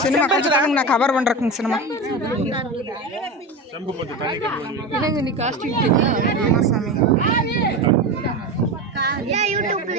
Cinema கொஞ்சம் தாங்க நான் கவர் பண்ணுறேங்க சினிமா. ஆமாம் சாமி. யூடியூப்ல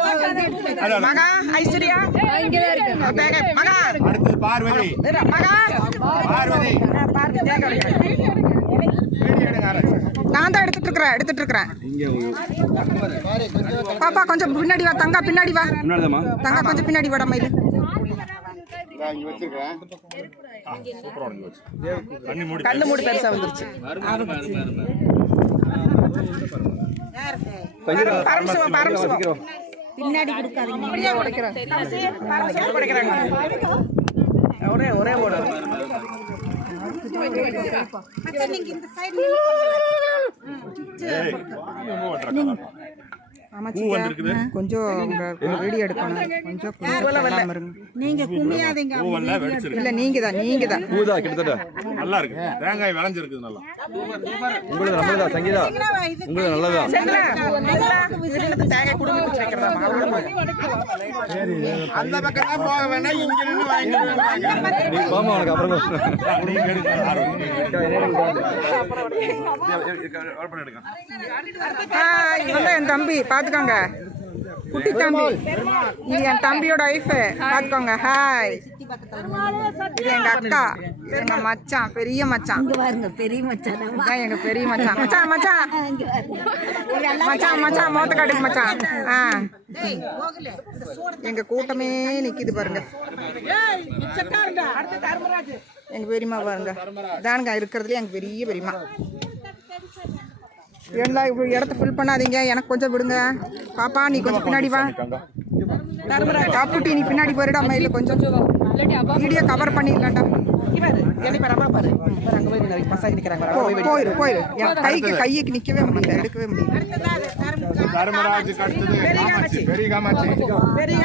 மகா ஐஸ்வர்யா. மகா. பார்வதி. மகா. பார்வதி. நான் தான் எடுத்துட்டு இருக்கிறேன் எடுத்துட்டு இருக்கிறேன். பாப்பா கொஞ்சம் பின்னாடி வா தங்கா பின்னாடி வா. தங்கா கொஞ்சம் பின்னாடி வாடா மயில். கண்ணு மூடி பெருசா வந்துருச்சு. பரமசிவம் பரமசிவம் பின்னாடி கொடுக்காதீங்க பரமசிவம் உடைக்கிறாங்க ஒரே ஒரே ஓடு நீங்க இந்த சைடு கொஞ்சம் வீடியோ எடுக்கணும் கொஞ்சம் நீங்க குமியாதீங்க இல்ல நீங்க தான் நீங்க தான் பூதா கிட்டத்தட்ட நல்லா இருக்கு தேங்காய் விளைஞ்சிருக்குது நல்லா உங்களுக்கு நல்லதா சங்கீதா உங்களுக்கு நல்லதா செந்திலா, செந்திலா, இதுல தேங்காய் குடும்பம் வச்சு வைக்கிறதாம்மா. அந்த பக்கம் தான் போக வேணாம் இங்க நின்று வாங்கிட்டு நீ போமா உனக்கு அப்புறம் என் தம்பி. பாத்துக்கோங்க குட்டி தம்பி. இது என் தம்பியோட ஒய்ஃப் பாத்துக்கோங்க ஹாய் இது எங்க அக்கா. எங்க மச்சான். பெரிய மச்சான். பாருங்க பெரிய மச்சான்? இதான் எங்க பெரிய மச்சான். மச்சான் மச்சான். மச்சான் மச்சான். மோத்த காட்டுக்கு மச்சான். ஆ. எங்க கூட்டமே நிக்குது பாருங்க. எங்க பெரியம்மா பாருங்க. இதானுங்க இருக்கிறதுல எங்க பெரிய பெரியம்மா. ஏன்டா இப்படி இடத்த ஃபில் பண்ணாதீங்க? எனக்கு கொஞ்சம் விடுங்க. பாப்பா நீ கொஞ்சம் பின்னாடி வா. காப்புட்டி நீ பின்னாடி போயிடா மயில கொஞ்சம். வீடியோ கவர் பண்ணிடலாம்டா. போயிரு போயிரு. என் கைக்கு கைக்கு நிக்கவே முடியல எடுக்கவே முடியல. பெரிய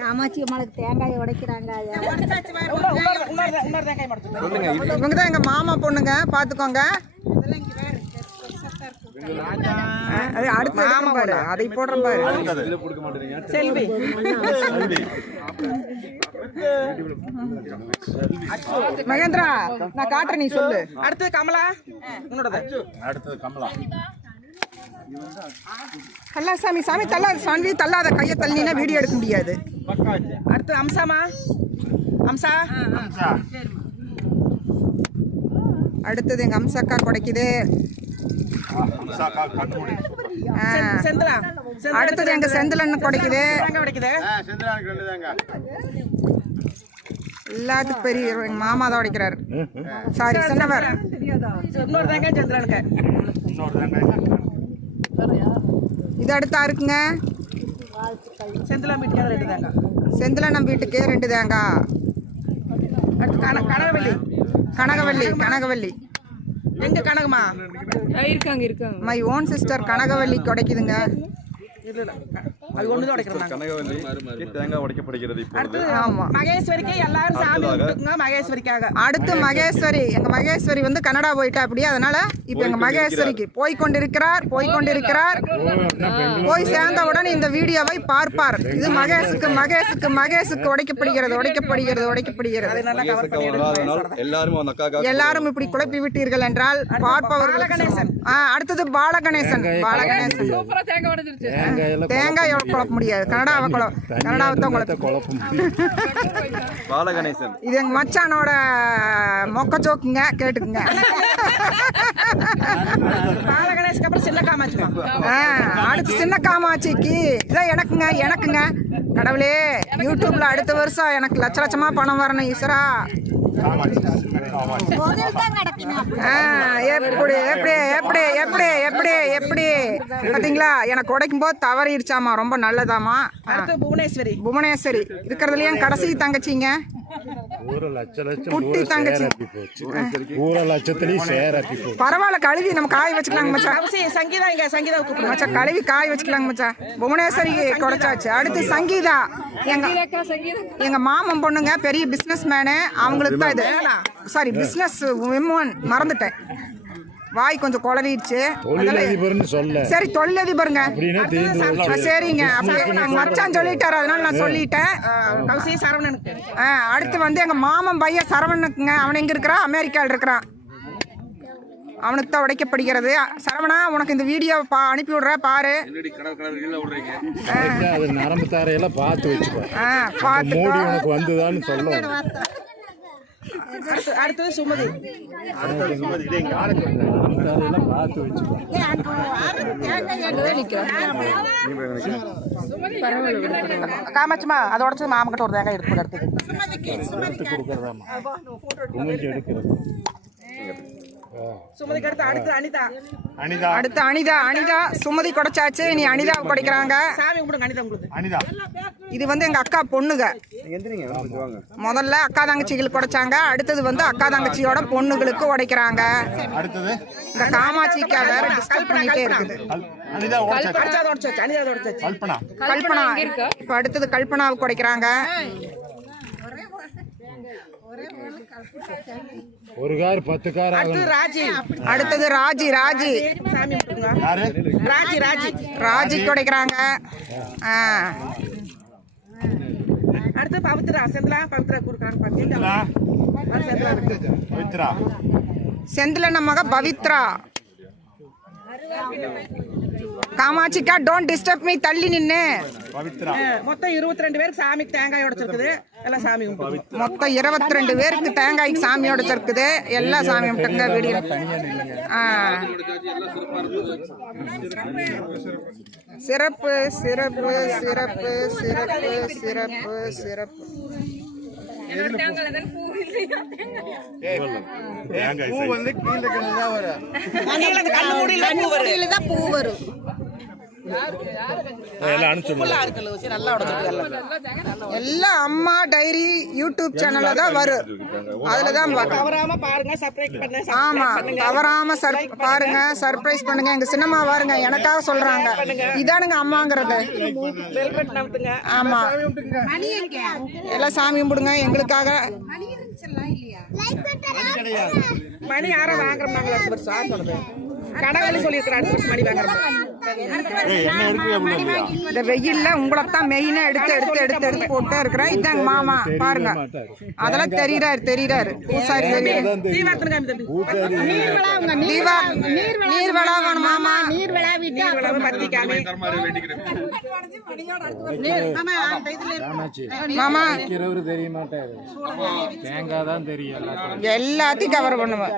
காமாட்சி அம்மாளுக்கு தேங்காய் உடைக்கிறாங்க. இவங்க தான் எங்க மாமா பொண்ணுங்க. அது அடுத்து மாமா பாரு. அதை போடுறேன் பாரு. செல்வி. மகேந்திரா நான் காட்டுறேன் நீ சொல்லு. அடுத்தது கமலா. உன்னோடது அடுத்தது கமலா. தள்ளா சாமி சாமி தள்ளாத சாமி தள்ளாத கையை தள்ளினா வீடியோ எடுக்க முடியாது. அடுத்து அம்சாமா? அம்சா? அடுத்தது எங்க அம்சக்கா குடைக்குது. அடுத்தது எங்க செந்திலன்னு குடைக்குது. எல்லாத்துக்கும் பெரிய எங்க மாமா தான் உடைக்கிறாரு. சாரி சின்னவர் இன்னொரு தேங்காய் செந்திலானுக்கு இன்னொரு தேங்காய் இது அடுத்தா இருக்குங்க செந்திலா வீட்டுக்கு ரெண்டு தேங்காய். செந்திலண்ணம் வீட்டுக்கு ரெண்டு தேங்காய். கனகவல்லி கனகவல்லி கனகவல்லி எங்க கனகமா? இருக்காங்க இருக்காங்க. மை ஓன் சிஸ்டர் கனகவல்லி குடைக்குதுங்க. இல்ல. அது ஒண்ணுதான் உடைக்கிறோம் நாங்க. கனகவல்லி தேங்காய் உடைக்கப்படுகிறது இப்போ அடுத்து ஆமா. மகேஸ்வரிக்கு எல்லாரும் சாமி கும்பிட்டுக்குங்க. மகேஸ்வரிக்காக. அடுத்து மகேஸ்வரி. எங்க மகேஸ்வரி வந்து கனடா போயிட்டா அப்படியே அதனால இப்ப எங்க மகேஸ்வரிக்கு போய் கொண்டிருக்கிறார் போய் கொண்டிருக்கிறார். போய் சேர்ந்தவுடன் இந்த வீடியோவை பார்ப்பார். இது மகேஷுக்கு மகேஷுக்கு மகேஷுக்கு உடைக்கப்படுகிறது உடைக்கப்படுகிறது உடைக்கப்படுகிறது. எல்லாரும் இப்படி குழப்பி விட்டீர்கள் என்றால் பார்ப்பவர்கள் அடுத்தது பாலகணேசன். பாலகணேசன் சூப்பரா தேங்காய் குழப்ப முடியாது. கனடாவை குழப்ப கனடாவை தான் குழப்பம் பாலகணேசன். இது எங்க மச்சானோட மொக்க ஜோக்குங்க. கேட்டுக்குங்க. பாலகணேஷ்க்கு அப்புறம் சின்ன ஆ, அடுத்து சின்ன காமாட்சிக்கு. இதான் எனக்குங்க எனக்குங்க. கடவுளே யூடியூப்ல அடுத்த வருஷம் எனக்கு லட்ச லட்சமா பணம் வரணும் ஈஸ்வரா. எப்படி எப்படி எப்படி எப்படி எப்படி? பாத்தீங்களா? எனக்கு உடைக்கும் போது தவறிடுச்சாமா ரொம்ப நல்லதாமா புவனேஸ்வரி. புவனேஸ்வரி. இருக்கிறதுலயே கடைசி தங்கச்சிங்க? குட்டி தங்கச்சி. பரவாயில்ல கழுவி நம்ம காய வச்சுக்கலாங்க மச்சான். அவசி சங்கீதா இங்க சங்கீதா மச்சான் கழுவி காய வச்சுக்கலாங்க மச்சான். புவனேஸ்வரி குடைச்சாச்சு அடுத்து சங்கீதா. எங்க எங்க மாமன் பொண்ணுங்க பெரிய பிசினஸ் மேனு அவங்களுக்கு தான் இது. சாரி பிசினஸ் விமன் மறந்துட்டேன். வாய் கொஞ்சம் குளறிடுச்சு சரி தொழிலதிபருங்க. சரிங்க. அப்படியே மச்சான் சொல்லிட்டாரு. அதனால நான் சொல்லிட்டேன். சரவணனுக்கு ஆ, அடுத்து வந்து எங்க மாமன் பையன் சரவணனுக்குங்க. அவன் எங்க இருக்கிறான்? அமெரிக்காவில் இருக்கிறான். அவனுக்கு தான் உடைக்கப்படுகிறது. சரவணா உனக்கு இந்த வீடியோ பா அனுப்பி விடுற பாரு. நரம்பு தாரையெல்லாம் பார்த்து வச்சுக்கோ ஆ பார்த்துக்கோ. மோடி உனக்கு வந்ததான்னு சொல்லும் அடுத்து அடுத்தது சுமதி. நரம்பு தாரையெல்லாம் பார்த்து வச்சுக்கோ காமாட்சிமா அதை உடச்சு மாமா கிட்ட ஒரு தேங்காய் எடுத்து அடுத்து கொடுக்கறதாமா உங்களுக்கு எடுக்கிறது சுமதிக்கு அடுத்து அடுத்து அனிதா. அடுத்து அனிதா அனிதா சுமதி குடைச்சாச்சு. இனி குடைக்கிறாங்க. அனிதா அனிதா. இது வந்து எங்க அக்கா பொண்ணுங்க. எந்திரிங்க வந்து வாங்க. முதல்ல அக்கா தங்கச்சிகளுக்கு உடைச்சாங்க அடுத்தது வந்து அக்கா தங்கச்சியோட பொண்ணுகளுக்கு உடைக்கிறாங்க. அடுத்தது? இந்த காமாட்சிக்கா வேற டிஸ்டர்ப் பண்ணிட்டே இருக்குது. கல்பனா. இப்ப அடுத்தது கல்பனாவுக்கு உடைக்கிறாங்க ஒரு கார். பத்து கார் அடுத்து ராஜி. அடுத்தது ராஜி ராஜி. சாமி கும்பிடுங்க யாரு? ராஜி ராஜி. ராஜிக்கு உடைக்கிறாங்க ஆ. அடுத்து பவித்ரா செந்திலா பவித்ரா கொடுக்குறான்னு பார்த்தீங்களா செந்திலா, மக பவித்ரா. காமாட்சிக்கா டோன்ட் டிஸ்டர்ப் மீ தள்ளி நின்னு. மொத்தம் இருபத்தி ரெண்டு பேருக்கு சாமிக்கு தேங்காய் உடைச்சிருக்குது. எல்லாம் சாமி மொத்தம் இருபத்தி ரெண்டு பேருக்கு தேங்காய்க்கு சாமி உடைச்சிருக்குது. எல்லா சாமி கும்பிட்டுங்க வீடியோ. சிறப்பு சிறப்பு சிறப்பு சிறப்பு சிறப்பு சிறப்பு. பூ இல்லையா? தேங்காய் பூ வந்து கீழே கண்ணு தான் வரும். கண்ணு மூடியில பூ வரும். எல்லாம் அம்மா டைரி யூடியூப் சேனல்ல தான் வரும். அதுல தான் தவறாம பாருங்க சப்ஸ்கிரைப் பண்ண ஆமா தவறாம பாருங்க சர்ப்ரைஸ் பண்ணுங்க. எங்க சின்னம்மா பாருங்க எனக்காக சொல்றாங்க. இதானுங்க அம்மாங்கிறது. ஆமா. எல்லாம் சாமி கும்பிடுங்க எங்களுக்காக. மணி யாரும் வாங்குறோம் நாங்கள் அடுத்த வருஷம் ஆ சொல்றது. கடவுள் சொல்லியிருக்கிறேன் அடுத்த வருஷம் மணி வாங்குறோம் இந்த வெயில்ல உங்களை தான் மெயினா எடுத்து எடுத்து எடுத்து எடுத்து போட்டே இருக்கிறேன். இதான் எங்க மாமா பாருங்க. அதெல்லாம் தெரியறாரு தெரியறாரு. பூசாரி நீர் விழா வேணும் மாமா. நீர் ஆமாச்சு மாமா. இருக்கிறவரு தெரிய மாட்டாரு. தேங்காய் தான் தெரியும் எல்லாத்துக்கும். எல்லாத்தையும் கவர் பண்ணுவேன்.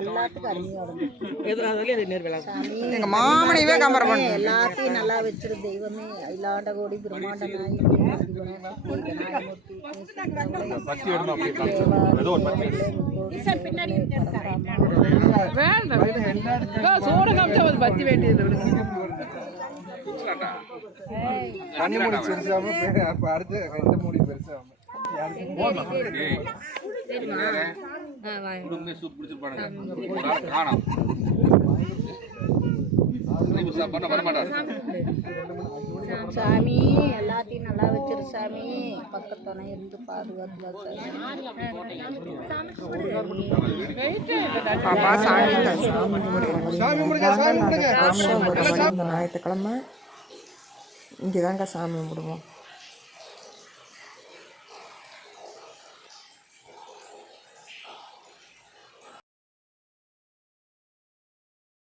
எங்க மாமனையவே கவர் பண்ணுவேன். எல்லாத்தையும் நல்லா வச்சிரு தெய்வமே. அயிலாண்ட கோடி பிரம்மாண்ட பத்தி ஒரு பத்தி வேண்டாம். விடுங்க சோறு காமிச்சா அது பத்தி சாமி எல்லாத்தையும் நல்லா வச்சிரு சாமி. பக்கத்தானே இருந்து பாதுகாத்து ஞாயிற்றுக்கிழமை இங்கே தாங்க சாமி கும்பிடுவோம்.